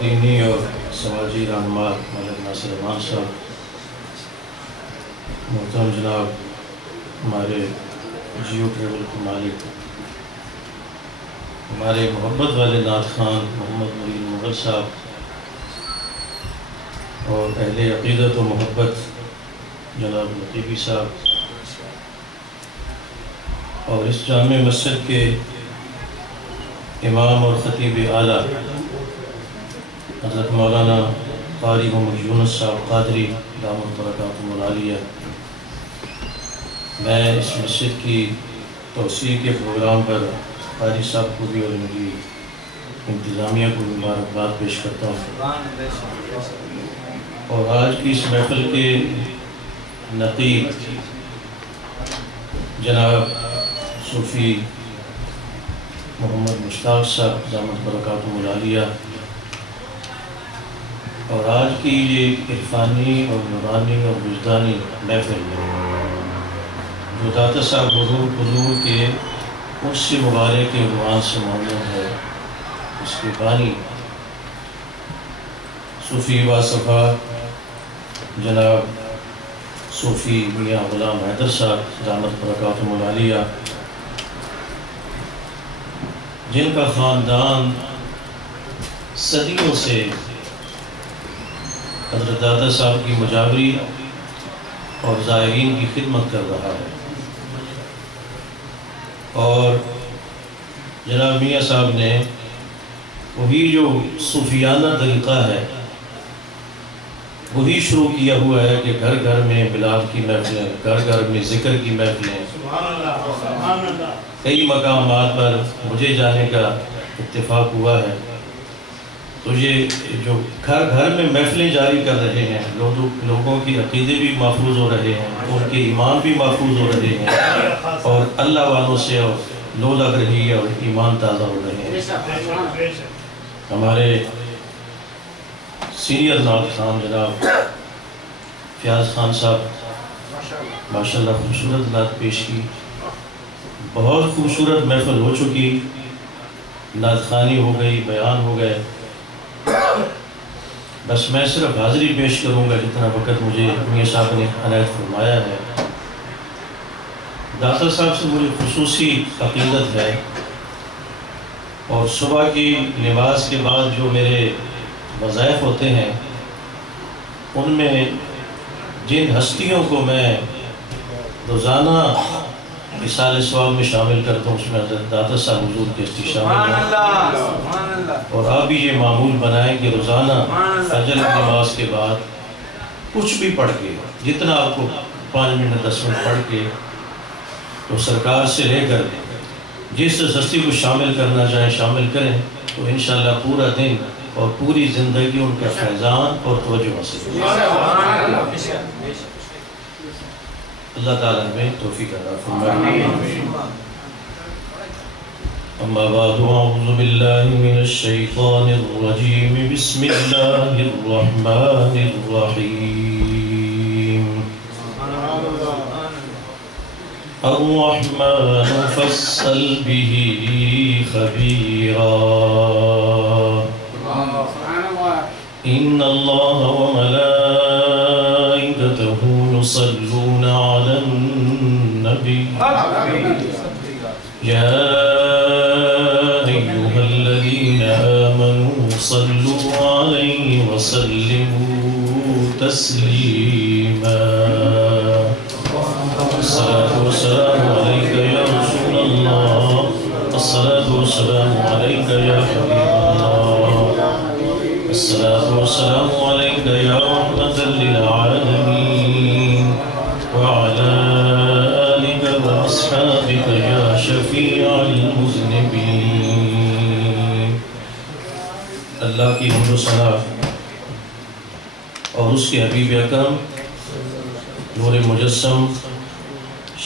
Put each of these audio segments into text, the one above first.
دینی اور سماجی رہنما ملک ناصر امان صاحب، محترم جناب ہمارے جیو ٹریول کے مالک، ہمارے محبت والے نعت خان محمد مرید مغل صاحب اور اہل عقیدت و محبت جناب لطیفی صاحب، اور اس جامع مسجد کے امام اور خطیب اعلیٰ حضرت مولانا قاری محمد یونس صاحب قادری دامت برکاتہم العالیہ، میں اس مسجد کی توسیع کے پروگرام پر قاری صاحب کو بھی اور ان کی انتظامیہ کو مبارکباد پیش کرتا ہوں، اور آج کی اس محفل کے نقیب جناب صوفی محمد مشتاق صاحب دامت برکاتہم العالیہ، اور آج کی یہ عرفانی اور نورانی اور وجدانی محفل جو داتا صاحب حضور کے عرص مبارک کے عنوان سے معمول ہے، اس کے بانی صوفی واصفہ جناب صوفی میاں غلام حیدر صاحب دامت برکاتہم العالیہ، جن کا خاندان صدیوں سے حضرت داتا صاحب کی مجاوری اور زائرین کی خدمت کر رہا ہے، اور جناب میاں صاحب نے وہی جو صوفیانہ طریقہ ہے وہی شروع کیا ہوا ہے کہ گھر گھر میں بلال کی محفلیں، گھر گھر میں ذکر کی محفلیں، کئی مقامات پر مجھے جانے کا اتفاق ہوا ہے، تو یہ جو گھر گھر میں محفلیں جاری کر رہے ہیں، لوگوں کی عقیدے بھی محفوظ ہو رہے ہیں، ان کے ایمان بھی محفوظ ہو رہے ہیں، اور اللہ والوں سے اور لو لگ رہی ہے اور ایمان تازہ ہو رہے ہیں۔ ہمارے سینئر نعت خان جناب فیاض خان صاحب ماشاءاللہ خوبصورت نعت پیش کی، بہت خوبصورت محفل ہو چکی، نعت خوانی ہو گئی، بیان ہو گئے، بس میں صرف حاضری پیش کروں گا جتنا وقت مجھے میاں صاحب نے عنایت فرمایا ہے۔ داتا صاحب سے مجھے خصوصی عقیدت ہے، اور صبح کی نماز کے بعد جو میرے وظائف ہوتے ہیں ان میں جن ہستیوں کو میں روزانہ اِصال ثواب میں شامل کرتا ہوں اس میں حضرت داتا صاحب حضور کی ہستی شامل ہے، اور آپ بھی یہ معمول بنائیں کہ روزانہ فجر کی نماز کے بعد کچھ بھی پڑھ کے، جتنا آپ کو 5 منٹ 10 منٹ پڑھ کے تو سرکار سے لے کر جس ہستی کو شامل کرنا چاہیں شامل کریں، تو انشاءاللہ پورا دن اور پوری زندگی ان کا فیضان اور توجہ حاصل ہے۔ اللہ تعالیٰ ہمیں توفیق عطا فرمائے۔ اما بعد اعوذ باللہ من الشیطان الرجیم، بسم اللہ الرحمن الرحیم۔ الرحمن فاسأل به خبیرا، ان اللہ وملائکتہ يصلون على النبي يا أيها الذين آمنوا صلوا عليه وسلموا تسليما، الصلاة والسلام عليك يا رسول الله، الصلاة والسلام عليك يا حبيب الله، الصلاة والسلام عليك يا رحمة للعالمين، وعلى آلك وأصحابك يا شفيع المذنبين۔ اللہ کی حمد و ثنا اور اس کے حبیب اکرم نور مجسم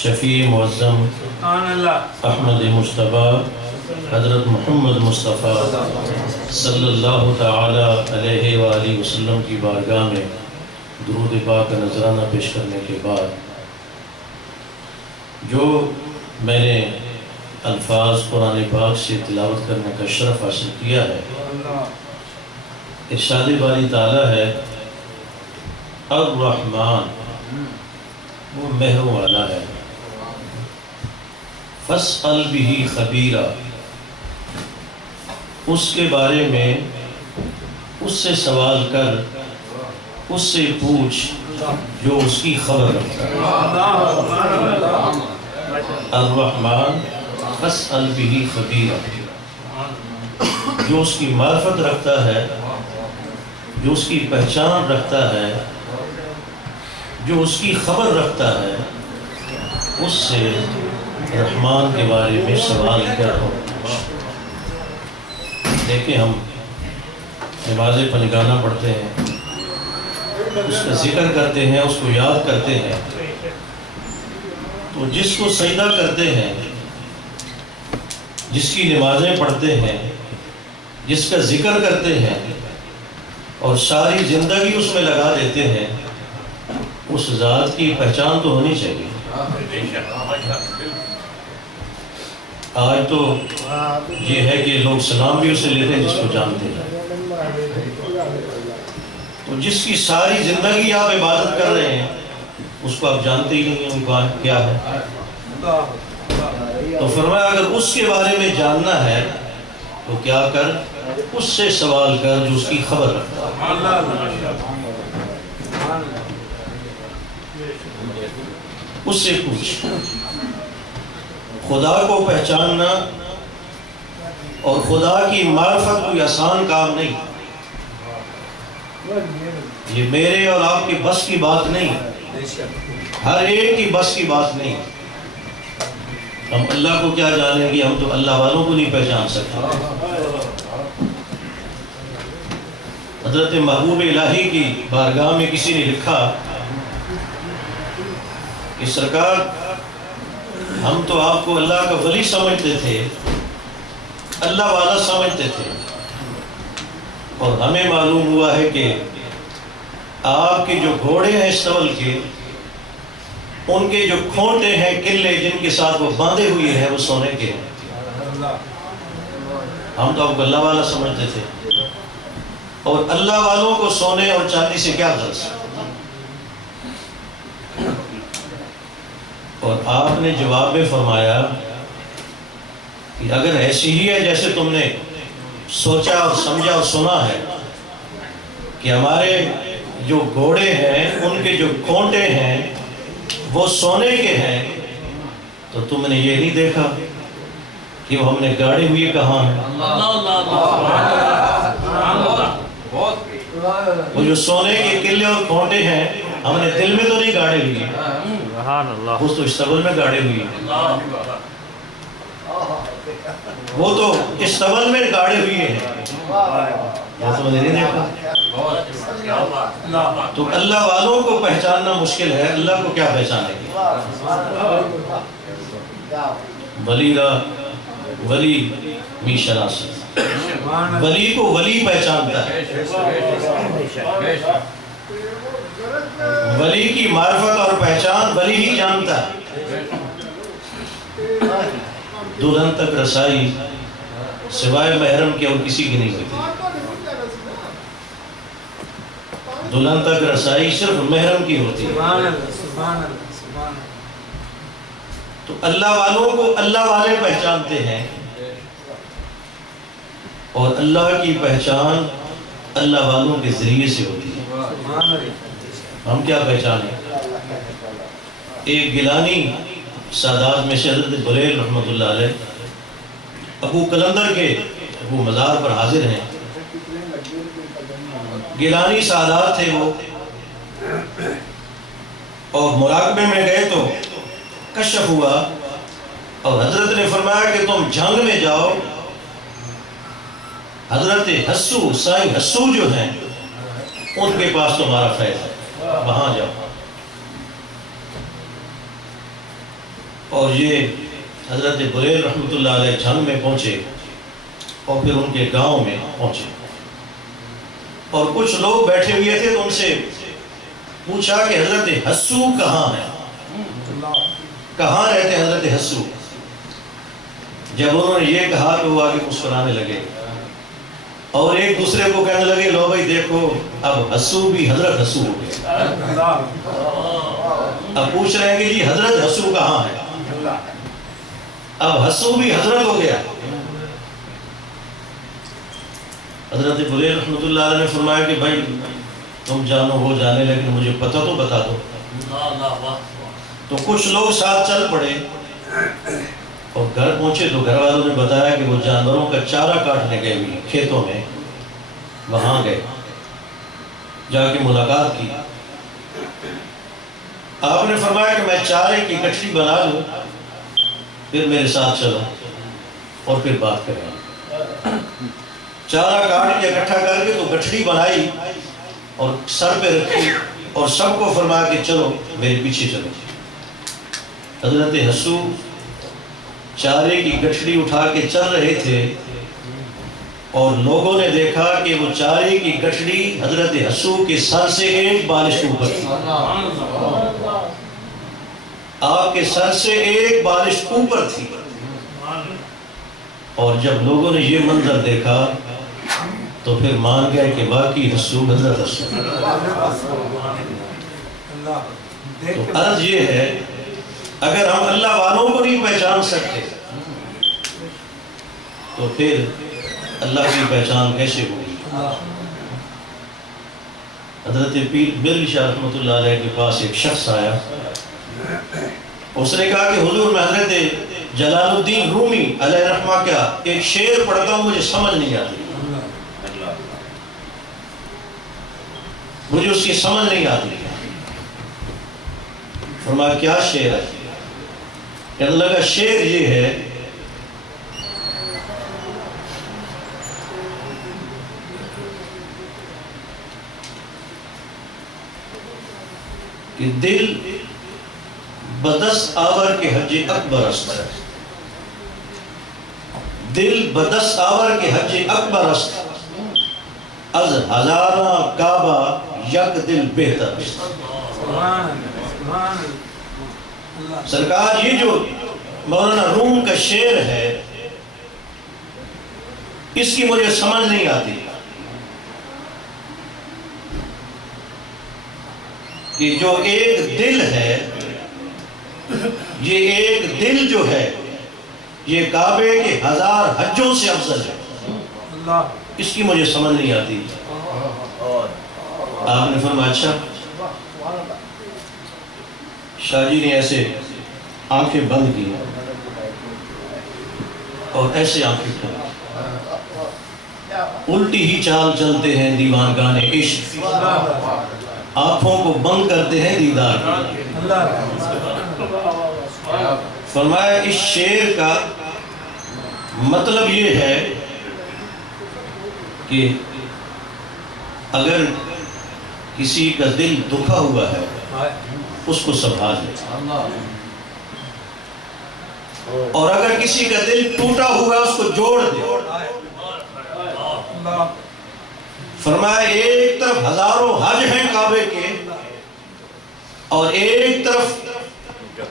شفیع معظم احمد مصطفیٰ حضرت محمد مصطفیٰ صلی اللہ تعالی علیہ وآلہ وسلم کی بارگاہ میں درود پاک کا نذرانہ پیش کرنے کے بعد جو میں نے الفاظ قرآن پاک سے تلاوت کرنے کا شرف حاصل کیا ہے، ارشاد باری تعالیٰ ہے الرحمن، وہ مہر والا ہے، فاسأل بہ خبیرا، اس کے بارے میں اس سے سوال کر، اس سے پوچھ جو اس کی خبر رکھتا ہے۔ الرحمن فاسأل بہ خبیرا، جو اس کی معرفت رکھتا ہے، جو اس کی پہچان رکھتا ہے، جو اس کی خبر رکھتا ہے، اس سے رحمان کے بارے میں سوال کرو۔ دیکھیں، ہم نماز پنجگانہ پڑھتے ہیں، اس کا ذکر کرتے ہیں، اس کو یاد کرتے ہیں، تو جس کو سجدہ کرتے ہیں، جس کی نمازیں پڑھتے ہیں، جس کا ذکر کرتے ہیں اور ساری زندگی اس میں لگا دیتے ہیں، اس ذات کی پہچان تو ہونی چاہیے۔ آج تو یہ ہے کہ لوگ سلام بھی اسے لیتے ہیں جس کو جانتے ہیں، تو جس کی ساری زندگی آپ عبادت کر رہے ہیں اس کو آپ جانتے ہی نہیں ہیں وہ کیا ہے۔ تو فرمایا اگر اس کے بارے میں جاننا ہے تو کیا کر، اس سے سوال کر جو اس کی خبر رکھتا ہے، اس سے پوچھ۔ خدا کو پہچاننا اور خدا کی معرفت کوئی آسان کام نہیں، یہ میرے اور آپ کی بس کی بات نہیں، ہر ایک کی بس کی بات نہیں۔ ہم اللہ کو کیا جانیں گے، ہم تو اللہ والوں کو نہیں پہچان سکتے۔ حضرت محبوب الہی کی بارگاہ میں کسی نے لکھا کہ سرکار، ہم تو آپ کو اللہ کا ولی سمجھتے تھے، اللہ والا سمجھتے تھے، اور ہمیں معلوم ہوا ہے کہ آپ کے جو گھوڑے ہیں استول کے، ان کے جو کھونٹے ہیں، قلعے جن کے ساتھ وہ باندھے ہوئے ہیں، وہ سونے کے ہیں۔ ہم تو آپ کو اللہ والا سمجھتے تھے، اور اللہ والوں کو سونے اور چاندی سے کیا غرض؟ اور آپ نے جواب میں فرمایا کہ اگر ایسی ہی ہے جیسے تم نے سوچا اور سمجھا اور سنا ہے کہ ہمارے جو گھوڑے ہیں ان کے جو کھونٹے ہیں وہ سونے کے ہیں، تو تم نے یہ نہیں دیکھا کہ وہ ہم نے گاڑے ہوئے کہاں ہیں؟ وہ جو سونے کے قلعے اور کھونٹے ہیں ہم نے دل میں تو نہیں گاڑے ہوئے، وہ تو استبل میں گاڑے ہوئے، وہ تو استبل میں گاڑے ہوئے ہیں، وہ تو میں نے نہیں دیکھا۔ تو اللہ والوں کو پہچاننا مشکل ہے، اللہ کو کیا پہچانے گی؟ ولی می شناسی، ولی کو ولی پہچانتا ہے، ولی کی معرفت اور پہچان ولی ہی جانتا ہے۔ دلہن تک رسائی سوائے محرم کے اور کسی کی نہیں ہوتی، دلہن تک رسائی صرف محرم کی ہوتی ہے۔ تو اللہ والوں کو اللہ والے پہچانتے ہیں، اور اللہ کی پہچان اللہ والوں کے ذریعے سے ہوتی ہے۔ ہم کیا پہچانے؟ ایک گیلانی سادات میں سے حضرت بلیل رحمۃ اللہ علیہ ابو قلندر کے ابو مزار پر حاضر ہیں، گیلانی سادات تھے وہ، اور مراقبے میں گئے تو کشف ہوا اور حضرت نے فرمایا کہ تم جنگ میں جاؤ، حضرت حسو سائیں حسو جو ہیں ان کے پاس تمہارا فیض ہے، وہاں جاؤ۔ اور یہ حضرت بلیل رحمۃ اللہ علیہ جنگ میں پہنچے اور پھر ان کے گاؤں میں پہنچے، اور کچھ لوگ بیٹھے ہوئے تھے تو ان سے پوچھا کہ حضرت حسو کہاں ہے، کہاں رہتے حضرت حسو؟ جب انہوں نے یہ کہا تو وہ آگے مسکرانے لگے، اور ایک دوسرے کو کہنے لگے لو بھائی دیکھو اب حسو بھی حضرت حسو ہو گیا. اب پوچھ رہے ہیں کہ جی حضرت حسو کہاں ہے؟ اب حسو بھی حضرت ہو گیا. حضرت فضیل رحمۃ اللہ علیہ نے فرمایا کہ بھائی تم جانو وہ جانے لیکن مجھے پتہ تو بتا دو. تو کچھ لوگ ساتھ چل پڑے اور گھر پہنچے تو گھر والوں نے بتایا کہ وہ جانوروں کا چارہ کاٹنے گئے ہوئے کھیتوں میں. وہاں گئے, جا کے ملاقات کی. آپ نے فرمایا کہ میں چارے کی گٹھڑی بنا لوں پھر میرے ساتھ چلو اور پھر بات کریں. چارہ کاٹ کے اکٹھا کر کے تو گٹھڑی بنائی اور سر پہ رکھی اور سب کو فرمایا کہ چلو میرے پیچھے چلو. حضرت حسو چارے کی گٹھڑی اٹھا کے چل رہے تھے اور لوگوں نے دیکھا کہ وہ چارے کی گٹھڑی حضرت حسو کے سر سے ایک بالش اوپر تھی. آپ کے سر سے ایک بالش اوپر تھی. اور جب لوگوں نے یہ منظر دیکھا تو پھر مان گئے کہ باقی حسو حضرت حسو. تو عرض یہ ہے اگر ہم اللہ والوں کو نہیں پہچان سکتے تو پھر اللہ کی پہچان کیسے ہوگی؟ حضرت پیر بل شاہ رحمۃ اللہ علیہ کے پاس ایک شخص آیا. اس نے کہا کہ حضور میں حضرت جلال الدین رومی علیہ رحمہ کا ایک شعر پڑھتا ہوں مجھے سمجھ نہیں آتی, مجھے اس کی سمجھ نہیں آتی. فرمایا کیا شعر ہے؟ کہنے لگا شعر یہ ہے کہ دل بدس آور کے حج اکبر است, دل بدس آور کے حج اکبر است, از ہزارہ کعبہ یک دل بہتر است. سرکار یہ جو مولانا روم کا شعر ہے اس کی مجھے سمجھ نہیں آتی کہ جو ایک دل ہے, یہ ایک دل جو ہے یہ کعبے کے 1000 حجوں سے افضل ہے. اس کی مجھے سمجھ نہیں آتی. آپ نے فرمایا اچھا. شاہ جی نے ایسے آنکھیں بند کی اور ایسے آنکھیں کھولی, الٹی ہی چال چلتے ہیں دیوان گانے عشق, آنکھوں کو بند کرتے ہیں دیدار کی. فرمایا اس شعر کا مطلب یہ ہے کہ اگر کسی کا دل دکھا ہوا ہے اس کو سنبھال لے, اور اگر کسی کا دل ٹوٹا ہوا اس کو جوڑ دے. فرمایا ایک طرف ہزاروں حج ہیں کعبے کے اور ایک طرف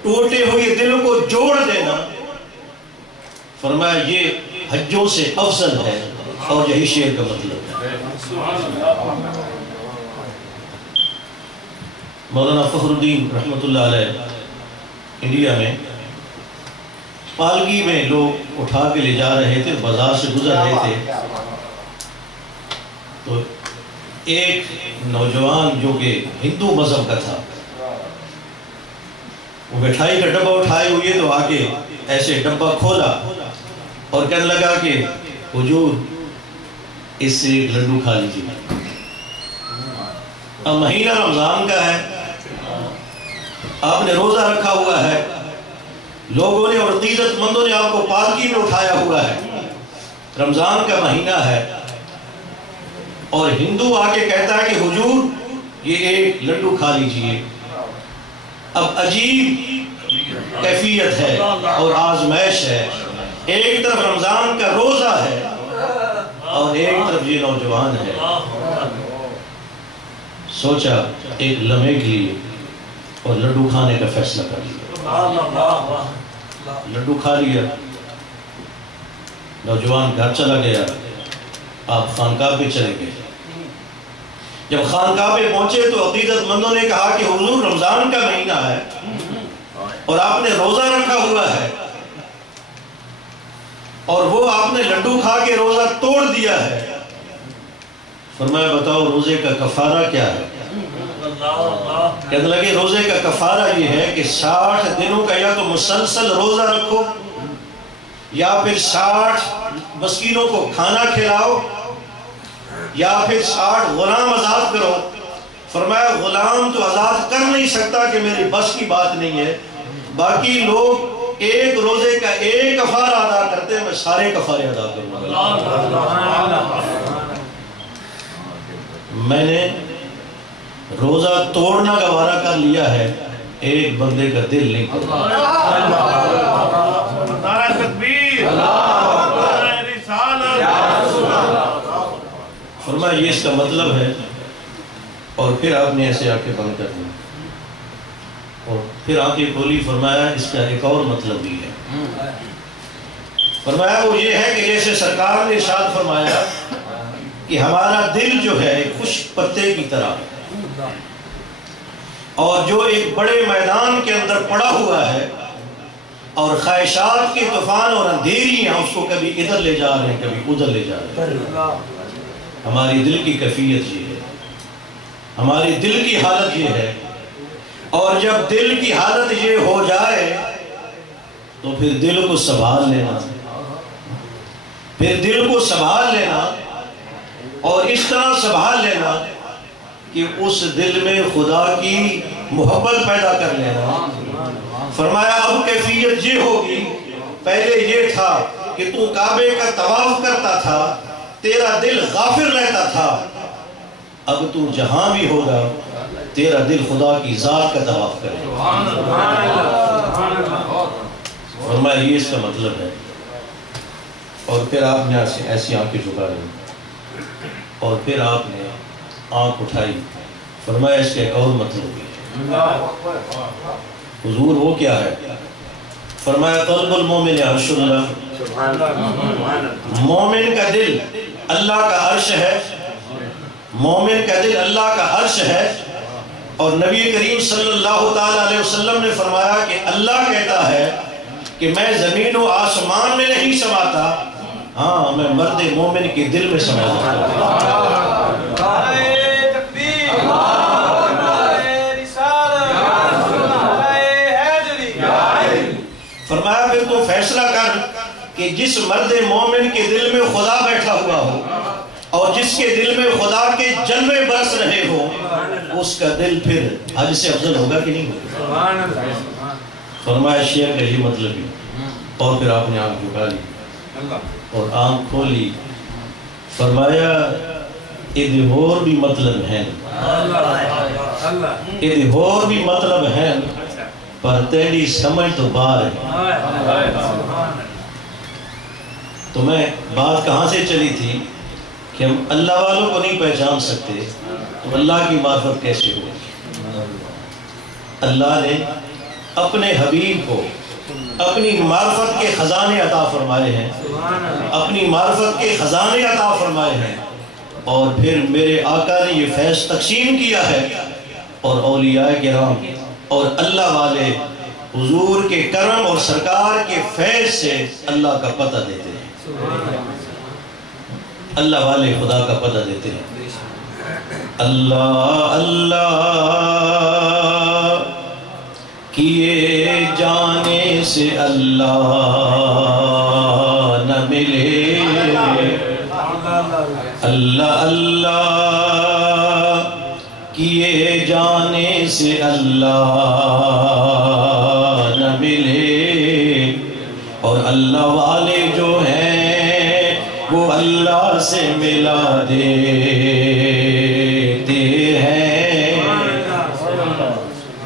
ٹوٹے ہوئے دل کو جوڑ دینا, فرمایا یہ حجوں سے افضل ہے. اور یہی شعر کا مطلب ہے. مولانا فخر الدین رحمۃ اللہ علیہ انڈیا میں پالگی میں لوگ اٹھا کے لے جا رہے تھے, بازار سے گزر رہے تھے تو ایک نوجوان جو کہ ہندو مذہب کا تھا وہ مٹھائی کا ڈبہ اٹھائے ہوئے تو آگے ایسے ڈبہ کھولا اور کہنے لگا کہ حضور اس سے ایک لڈو کھا لیجیے. اب مہینہ رمضان کا ہے, آپ نے روزہ رکھا ہوا ہے, لوگوں نے اور عقیدت مندوں نے آپ کو پالکی میں اٹھایا ہوا ہے, رمضان کا مہینہ ہے, اور ہندو آ کے کہتا ہے کہ حضور یہ ایک لڈو کھا لیجئے. اب عجیب کیفیت ہے اور آزمائش ہے, ایک طرف رمضان کا روزہ ہے اور ایک طرف یہ نوجوان ہے. سوچا ایک لمحے کے لیے اور لڈو کھانے کا فیصلہ کر لیا. لڈو کھا لیا, نوجوان گھر چلا گیا, آپ خانقاہ پہ چلے گئے۔ جب خانقاہ پہ پہنچے تو عقیدت مندوں نے کہا کہ حضور رمضان کا مہینہ ہے اور آپ نے روزہ رکھا ہوا ہے اور وہ آپ نے لڈو کھا کے روزہ توڑ دیا ہے۔ فرمایا بتاؤ روزے کا کفارہ کیا ہے؟ کہنے لگے روزے کا کفارہ یہ ہے کہ 60 دنوں کا یا تو مسلسل روزہ رکھو یا پھر 60 مسکینوں کو کھانا کھلاؤ یا پھر 60 غلام آزاد کرو۔ فرمایا غلام تو آزاد کر نہیں سکتا کہ میری بس کی بات نہیں ہے، باقی لوگ ایک روزے کا ایک کفارہ ادا کرتے ہیں، میں سارے کفارے ادا کروں گا۔ میں نے روزہ توڑنا کا وعدہ کر لیا ہے، ایک بندے کا دل نہیں توڑنا۔ فرمایا یہ اس کا مطلب ہے، اور پھر آپ نے ایسے آنکھیں بند کر دی اور پھر آنکھیں کھولی۔ فرمایا اس کا ایک اور مطلب بھی ہے۔ فرمایا وہ یہ ہے کہ جیسے سرکار نے ارشاد فرمایا کہ ہمارا دل جو ہے ایک خشک پتے کی طرح ہے اور جو ایک بڑے میدان کے اندر پڑا ہوا ہے اور خواہشات کے طوفان اور اندھیریاں اس کو کبھی ادھر لے جا رہے ہیں کبھی ادھر لے جا رہے ہیں۔ ہماری دل کی کیفیت یہ ہے، ہماری دل کی حالت یہ ہے، اور جب دل کی حالت یہ ہو جائے تو پھر دل کو سنبھال لینا، پھر دل کو سنبھال لینا اور اس طرح سنبھال لینا کہ اس دل میں خدا کی محبت پیدا کر لینا۔ فرمایا اب کیفیت یہ ہوگی، پہلے یہ تھا کہ تو کعبے کا طواف کرتا تھا، تیرا دل غافل رہتا تھا، اب تو جہاں بھی ہوگا تیرا دل خدا کی ذات کا طواف کرے۔ فرمایا یہ اس کا مطلب ہے، اور پھر آپ نے ایسی آنکھیں جھکا لی اور پھر آپ نے آنکھ اٹھائی۔ فرمایا اس کا ایک اور مطلب ہے۔ حضور وہ کیا ہے؟ فرمایا قلب المومن عرش اللہ، مومن کا دل اللہ کا عرش ہے، مومن کا دل اللہ کا عرش ہے، اور نبی کریم صلی اللہ تعالیٰ علیہ وسلم نے فرمایا کہ اللہ کہتا ہے کہ میں زمین و آسمان میں نہیں سماتا، ہاں میں مرد مومن کے دل میں سما جاتا۔ فرمایا پھر تو فیصلہ کر کہ جس مرد مومن کے دل میں خدا بیٹھا ہوا ہو اور جس کے دل میں خدا کے جلوے برس رہے ہو، اس کا دل پھر حج سے افضل ہوگا کہ نہیں ہوگا؟ فرمایا شیعہ کا یہ مطلب ہے، اور پھر آپ نے آنکھ جھکا لی اور آنکھ کھولی۔ فرمایا یہ اور بھی مطلب ہے، یہ اور بھی مطلب ہے، پر تیری سمجھ تو باہر ہے۔ تو میں بات کہاں سے چلی تھی کہ ہم اللہ والوں کو نہیں پہچان سکتے تو اللہ کی معرفت کیسے ہوگی؟ اللہ نے اپنے حبیب کو اپنی معرفت کے خزانے عطا فرمائے ہیں، اپنی معرفت کے خزانے عطا فرمائے ہیں، اور پھر میرے آقا نے یہ فیض تقسیم کیا ہے، اور اولیاء کرام اور اللہ والے حضور کے کرم اور سرکار کے فیض سے اللہ کا پتہ دیتے ہیں، اللہ والے خدا کا پتہ دیتے ہیں۔ اللہ اللہ کیے جانے سے اللہ نہ ملے، اللہ اللہ کیے جانے سے اللہ نہ ملے، اور اللہ والے جو ہیں وہ اللہ سے ملا دیتے ہیں۔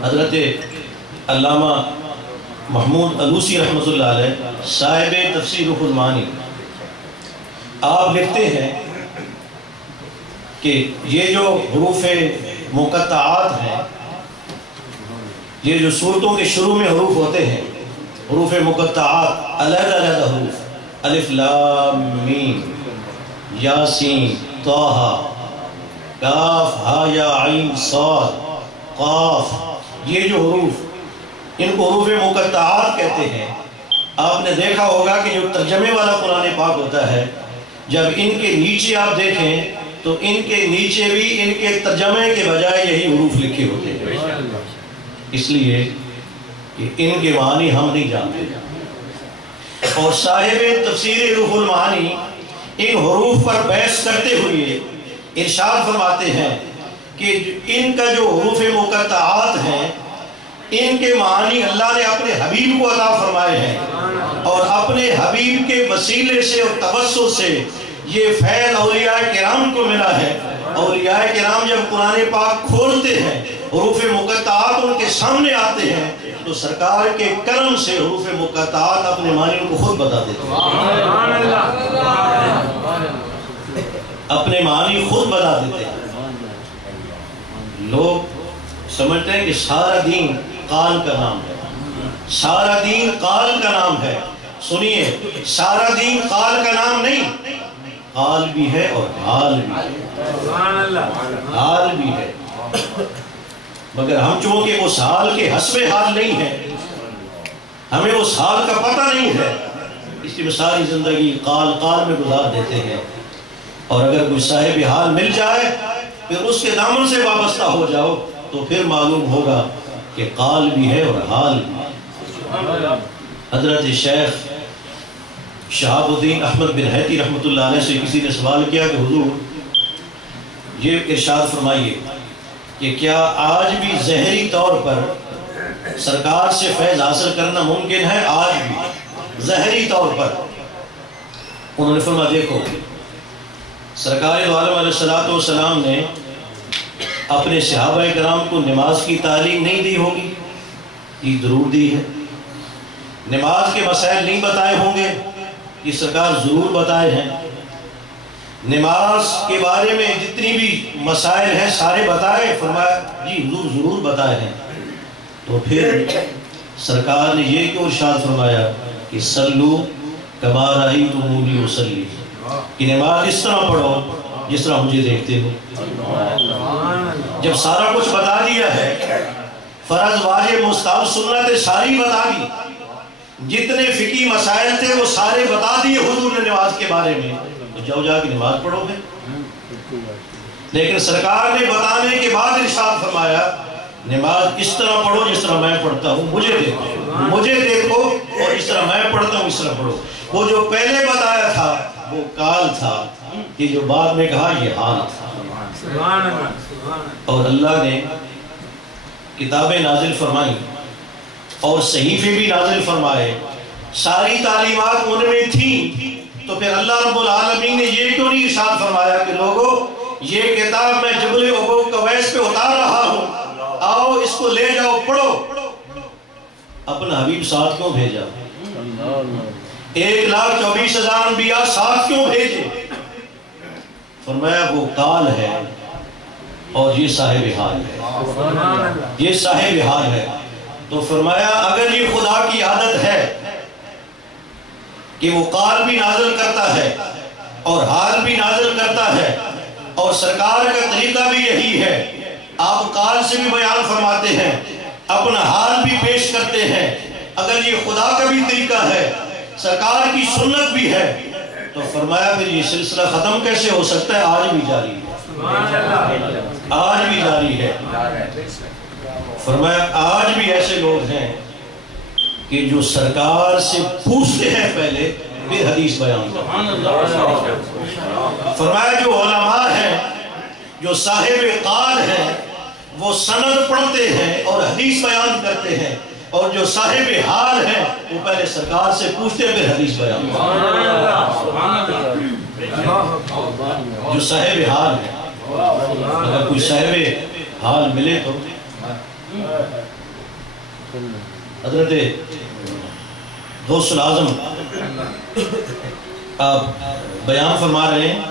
حضرت علامہ محمود علوسی رحمۃ اللہ علیہ صاحب تفسیر روح المعانی، آپ لکھتے ہیں کہ یہ جو حروف مقطعات ہیں، یہ جو سورتوں کے شروع میں حروف ہوتے ہیں، حروف مقطعات علیحدہ علیحدہ حروف، الف لام میم، یاسین طٰہٰ کاف ہا یا عین صاد قاف، یہ جو حروف، ان کو حروف مقطعات کہتے ہیں۔ آپ نے دیکھا ہوگا کہ جو ترجمے والا قرآن پاک ہوتا ہے، جب ان کے نیچے آپ دیکھیں تو ان کے نیچے بھی ان کے ترجمے کے بجائے یہی حروف لکھے ہوتے ہیں، اس لیے کہ ان کے معنی ہم نہیں جانتے۔ اور صاحب تفسیر روح المعانی ان حروف پر بحث کرتے ہوئے ارشاد فرماتے ہیں کہ ان کا جو حروف مقطعات ہیں، ان کے معنی اللہ نے اپنے حبیب کو عطا فرمائے ہیں، اور اپنے حبیب کے وسیلے سے اور توسط سے یہ فیض اولیاء کرام کو ملا ہے۔ اولیاء کرام جب قرآن پاک کھولتے ہیں، حروف مقطعات ان کے سامنے آتے ہیں، تو سرکار کے کرم سے حروف مقطعات اپنے معنی ان کو خود بتا دیتے ہیں، اپنے معنی خود بتا دیتے ہیں۔ لوگ سمجھتے ہیں کہ سارا دین قال کا نام ہے، سارا دین قال کا نام ہے۔ سنیے، سارا دین قال کا نام نہیں، قال بھی ہے اور حال بھی ہے، حال بھی ہے، مگر ہم چونکہ اس حال کے حسب حال نہیں ہیں، ہمیں اس حال کا پتہ نہیں ہے، اس لیے ساری زندگی قال قال میں گزار دیتے ہیں۔ اور اگر کوئی صاحب حال مل جائے، پھر اس کے دامن سے وابستہ ہو جاؤ، تو پھر معلوم ہوگا کہ قال بھی ہے اور حال بھی ہے۔ حضرت شیخ شہاب الدین احمد بن حیتی رحمۃ اللہ علیہ سے کسی نے سوال کیا کہ حضور یہ ارشاد فرمائیے کہ کیا آج بھی ظاہری طور پر سرکار سے فیض حاصل کرنا ممکن ہے؟ آج بھی ظاہری طور پر؟ انہوں نے فرمایا دیکھو، سرکار دو عالم علیہ السلام نے اپنے صحابہ کرام کو نماز کی تعلیم نہیں دی ہوگی؟ یہ ضرور دی ہے۔ نماز کے مسائل نہیں بتائے ہوں گے؟ یہ سرکار ضرور بتائے ہیں۔ نماز کے بارے میں جتنی بھی مسائل ہیں سارے بتائے؟ فرمایا جی حضور ضرور بتائے ہیں۔ تو پھر سرکار نے یہ کیوں ارشاد فرمایا کہ صلو کما رأیتمونی اصلی، کہ نماز اس طرح پڑھو جس طرح مجھے دیکھتے ہو۔ جب سارا کچھ بتا دیا ہے، فرض واجب مستحب سنت ساری بتا دی، جتنے فقہی مسائل تھے وہ سارے بتا دیے حضور نے نماز کے بارے میں، تو جاؤ جا کے نماز پڑھو گے۔ لیکن سرکار نے بتانے کے بعد ارشاد فرمایا نماز اس طرح پڑھو جس طرح میں پڑھتا ہوں، مجھے دیکھو، مجھے دیکھو، اور اس طرح میں پڑھتا ہوں اس طرح پڑھو۔ وہ جو پہلے بتایا تھا وہ قال تھا، یہ جو بعد میں کہا یہ حال تھا۔ اور اللہ نے کتابیں نازل فرمائی اور صحیفے بھی نازل فرمائے، ساری تعلیمات ان میں تھیں، تو پھر اللہ رب العالمین نے یہ کیوں نہیں ارشاد فرمایا کہ لوگو یہ کتاب میں جبل ابو قویس پہ اتار رہا ہوں، آؤ اس کو لے جاؤ پڑھو؟ اپنا حبیب ساتھ کیوں بھیجا؟ 1,24,000 انبیاء ساتھ کیوں بھیجے؟ فرمایا وہ قال ہے اور یہ صاحب حال ہے، یہ صاحب حال ہے۔ تو فرمایا اگر یہ خدا کی عادت ہے کہ وہ قال بھی نازل کرتا ہے اور حال بھی نازل کرتا ہے، اور سرکار کا طریقہ بھی یہی ہے، آپ قال سے بھی بیان فرماتے ہیں، اپنا حال بھی پیش کرتے ہیں، اگر یہ خدا کا بھی طریقہ ہے، سرکار کی سنت بھی ہے، تو فرمایا پھر یہ سلسلہ ختم کیسے ہو سکتا ہے؟ آج بھی جاری ہے، آج بھی جاری ہے۔ فرمایا آج بھی ایسے لوگ ہیں کہ جو سرکار سے پوچھتے ہیں پہلے پھر حدیث بیان کرتے ہیں۔ فرمایا جو علماء ہیں، جو صاحب قال ہیں، وہ سند پڑھتے ہیں اور حدیث بیان کرتے ہیں، اور جو صاحب حال ہیں وہ پہلے سرکار سے پوچھتے ہیں پھر حدیث بیان کرتے ہیں۔ جو صاحب حال ہے، اگر کوئی صاحب حال ملے تو حضرت غوث العظم آپ بیان فرما رہے ہیں،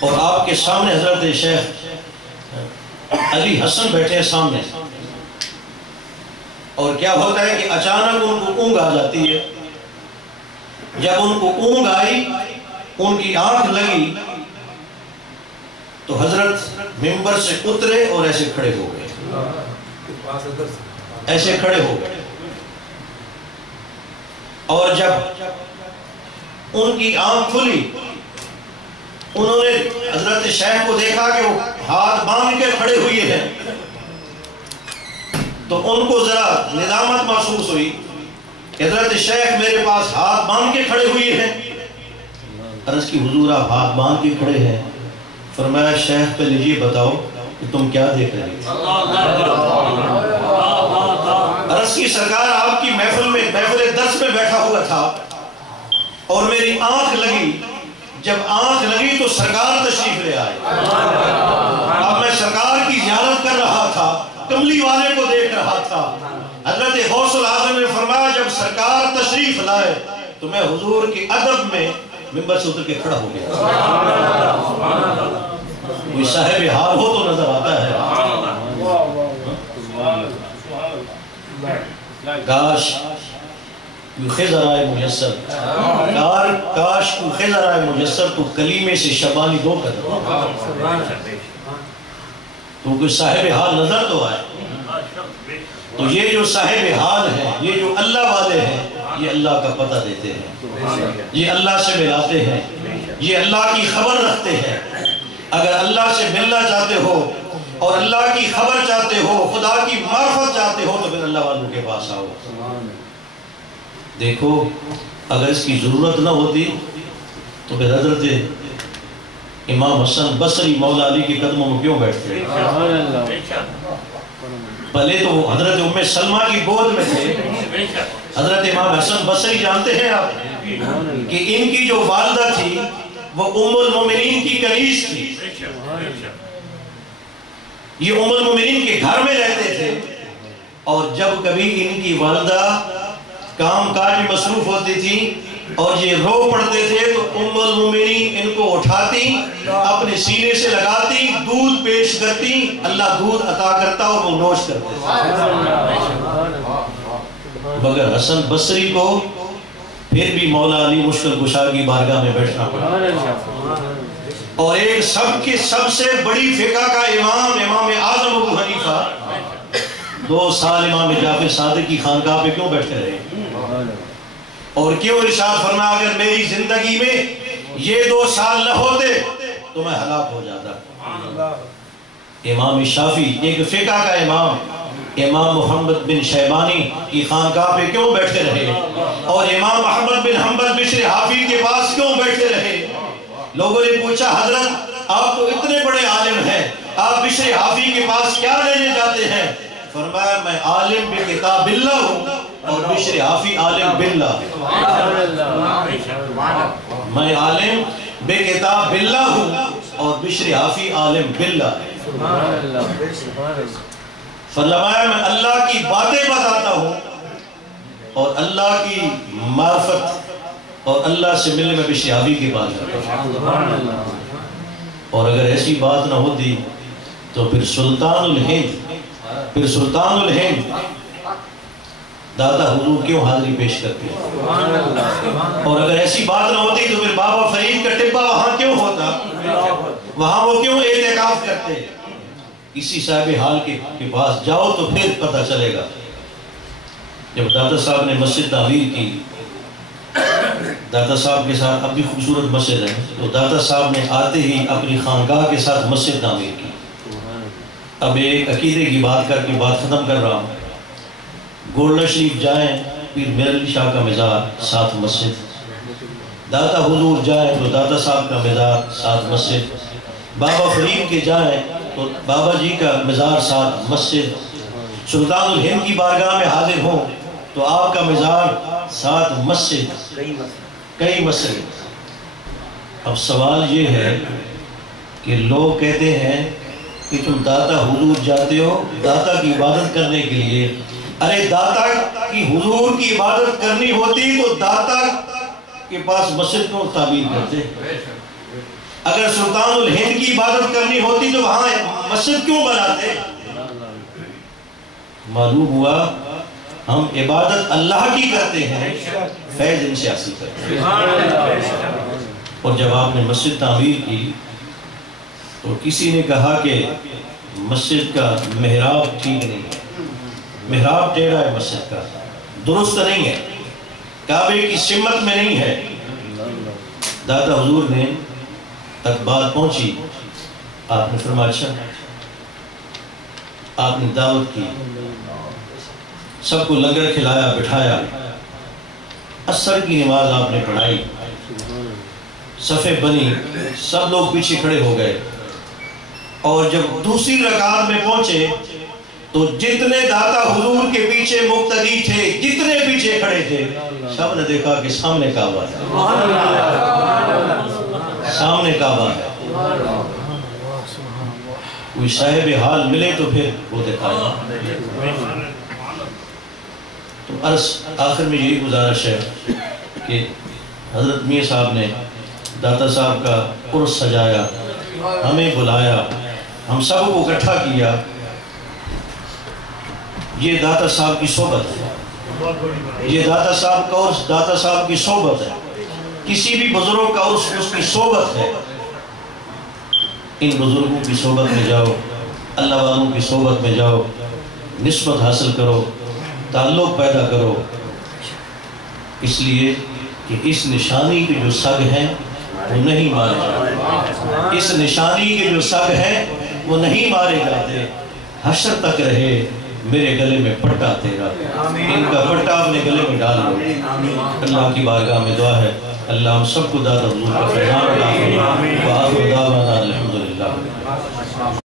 اور آپ کے سامنے حضرت شیخ علی حسن بیٹھے ہیں سامنے، اور کیا ہوتا ہے کہ اچانک ان کو اونگ آ جاتی ہے۔ جب ان کو اونگ آئی ان کی آنکھ لگی تو حضرت ممبر سے اترے اور ایسے کھڑے ہو گئے، ایسے کھڑے ہو گئے، اور جب ان کی آنکھ کھلی انہوں نے حضرت شیخ کو دیکھا کہ وہ ہاتھ باندھ کے کھڑے ہوئے ہیں، تو ان کو ذرا ندامت محسوس ہوئی کہ حضرت شیخ میرے پاس ہاتھ باندھ کے کھڑے ہوئے ہیں۔ عرض کی حضور آپ ہاتھ باندھ کے کھڑے ہیں؟ فرمایا شیخ پہلے یہ بتاؤ کہ تم کیا دیکھ رہے تھے؟ عرض کی سرکار آپ کی محفل درس میں بیٹھا ہوا تھا اور میری آنکھ لگی، جب آنکھ لگی تو سرکار تشریف لے آئے، اب میں سرکار کی زیارت کر رہا تھا، کملی والے کو دیکھ رہا تھا۔ حضرت غوث العظم نے فرمایا جب سرکار تشریف لائے تو میں حضور کی ادب میں ممبر سے اتر کے کھڑا ہو گیا۔ کوئی صاحب حال ہو تو نظر آتا ہے۔ کاش کوئی خضر آئے میسر، کاش کوئی خضر آئے میسر تو کلیمے سے شبانی دو قدر، تو کوئی صاحب حال نظر تو آئے۔ تو یہ جو صاحب حال ہیں، یہ جو اللہ والے ہیں، یہ اللہ کا پتہ دیتے ہیں، یہ اللہ سے ملاتے ہیں، یہ اللہ کی خبر رکھتے ہیں۔ اگر اللہ سے ملنا چاہتے ہو اور اللہ کی خبر چاہتے ہو، خدا کی معرفت چاہتے ہو، تو پھر اللہ والوں کے پاس آؤ۔ دیکھو اگر اس کی ضرورت نہ ہوتی تو پھر حضرت امام حسن بصری مولا علی کے قدموں میں کیوں بیٹھتے؟ پہلے تو وہ حضرت ام سلمہ کی گود میں تھے۔ حضرت امام حسن بصری جانتے ہیں آپ کہ ان کی جو والدہ تھی وہ ام المومنین کی کنیز تھی، یہ ام المومنین کے گھر میں رہتے تھے، اور جب کبھی ان کی والدہ کام کاج میں مصروف ہوتی تھی اور یہ رو پڑتے تھے تو ام المومنین ان کو اٹھاتی، اپنے سینے سے لگاتی، دودھ پیش کرتی، اللہ دودھ عطا کرتا اور وہ نوش کرتے تھے۔ مگر حسن بصری کو پھر بھی مولا علی مشکل کشا کی بارگاہ میں بیٹھنا پڑا، اور ایک سب سے بڑی فقہ کا امام اعظم ابو حنیفہ 2 سال امام جعفر صادق کی خانقاہ پہ کیوں بیٹھے رہے، اور کیوں ارشاد فرمایا اگر میری زندگی میں یہ 2 سال نہ ہوتے تو میں ہلاک ہو جاتا۔ امام شافعی ایک فقہ کا امام محمد بن شیبانی کی خانقاہ پہ کیوں بیٹھے رہے، اور امام محمد بن حنبل بشر حافی کے پاس کیوں بیٹھے رہے؟ لوگوں نے پوچھا حضرت آپ تو اتنے بڑے عالم ہیں، آپ بشر حافی کے پاس کیا لینے جاتے ہیں؟ فرمایا میں عالم بکتاب اللہ ہوں اور بشر حافی عالم باللہ، میں عالم بکتاب اللہ ہوں اور بشر حافی عالم باللہ۔ فرمایا میں اللہ کی باتیں بتاتا ہوں اور اللہ کی معرفت اور اللہ سے ملنے میں بشر حافی کی بات کرتا ہوں، اور اگر ایسی بات نہ ہوتی تو پھر سلطان الہند دادا حضور کیوں حاضری پیش کرتے ہیں، اور اگر ایسی بات نہ ہوتی تو پھر بابا فرید کا ٹبہ وہاں کیوں ہوتا، وہاں وہ کیوں اعتکاف کرتے؟ اسی صاحب حال کے پاس جاؤ تو پھر پتہ چلے گا۔ جب دادا صاحب نے مسجد تعمیر کی، دادا صاحب کے ساتھ اب بھی خوبصورت مسجد ہے، تو دادا صاحب نے آتے ہی اپنی خانقاہ کے ساتھ مسجد تعمیر کی۔ اب ایک عقیدے کی بات کر کے بات ختم کر رہا ہوں۔ گولڈن شریف جائیں پیر میر علی شاہ کا مزار ساتھ مسجد، دادا حضور جائیں تو دادا صاحب کا مزار ساتھ مسجد، بابا فرید کے جائیں تو بابا جی کا مزار ساتھ مسجد، سلطان الہند کی بارگاہ میں حاضر ہوں تو آپ کا مزار ساتھ مسجد، کئی مسجد۔ اب سوال یہ ہے کہ لوگ کہتے ہیں کہ تم داتا حضور جاتے ہو داتا کی عبادت کرنے کے لیے، ارے داتا کی حضور کی عبادت کرنی ہوتی تو داتا کے پاس مسجد کیوں تعمیر کرتے؟ اگر سلطان الہند کی عبادت کرنی ہوتی تو وہاں مسجد کیوں بناتے؟ معلوم ہوا ہم عبادت اللہ کی کرتے ہیں، فیض ان سے حاصل کرتے ہیں۔ اور جب آپ نے مسجد تعمیر کی تو کسی نے کہا کہ مسجد کا محراب ٹھیک نہیں ہے، محراب ٹیڑھا ہے، مسجد کا درست نہیں ہے، کعبے کی سمت میں نہیں ہے۔ داتا حضور نے تک بات پہنچی، آپ نے فرمایا اچھا، آپ نے دعوت کی، سب کو لنگر کھلایا بٹھایا، عصر کی نماز آپ نے پڑھائی، صفیں بنی، سب لوگ پیچھے کھڑے ہو گئے، اور جب دوسری رکعت میں پہنچے تو جتنے داتا حضور کے پیچھے مقتدی تھے، جتنے پیچھے کھڑے تھے، سب نے دیکھا کہ سامنے کعبہ ہے، سامنے کعبہ ہے۔ کوئی صاحب حال ملے تو پھر وہ دکھائے۔ تو عرض آخر میں یہی گزارش ہے کہ حضرت میاں صاحب نے داتا صاحب کا عرس سجایا، ہمیں بلایا، ہم سب کو اکٹھا کیا۔ یہ داتا صاحب کی صحبت ہے، یہ داتا صاحب کا عرس داتا صاحب کی صحبت ہے، کسی بھی بزرگ کا عرس اس کی صحبت ہے۔ ان بزرگوں کی صحبت میں جاؤ، اللہ والوں کی صحبت میں جاؤ، نسبت حاصل کرو، تعلق پیدا کرو، اس لیے کہ اس نشانی کے جو سگ ہیں وہ نہیں مارے جاتے، اس نشانی کے جو سگ ہیں وہ نہیں مارے جاتے۔ حشر تک رہے میرے گلے میں پٹا تیرا، ان کا پٹا اپنے گلے میں ڈال لو۔ اللہ کی بارگاہ میں دعا ہے اللہ ہم سب کو داتا حضور کا فیضان عطا فرمائے۔